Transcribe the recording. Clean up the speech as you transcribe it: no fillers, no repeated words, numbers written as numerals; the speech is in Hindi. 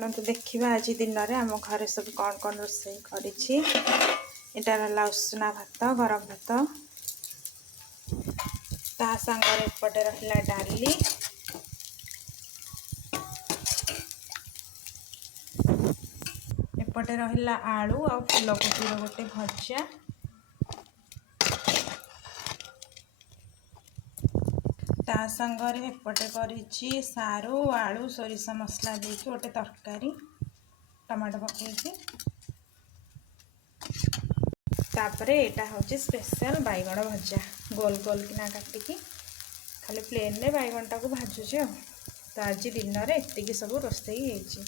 तो देखिए आज दिन में आम घर सब कौन कौन रोषे कर उसना भात गरम भात ता सांगर एपटे रहा डाली एपटे रहा आलू आ फूलकोबी गोटे भजा ता सांगरे एपटे करिछि सारू आलू सोरिष मसला देके गोटे तरकारी टमाटो पकईकि तापरे एटा होछि स्पेशल बैगण भजा गोल गोल किना काटिकी खाली प्लेन रे बैगण टाको भाजुछि। तो आज दिन में एतिकी सब रोषेई होइछि।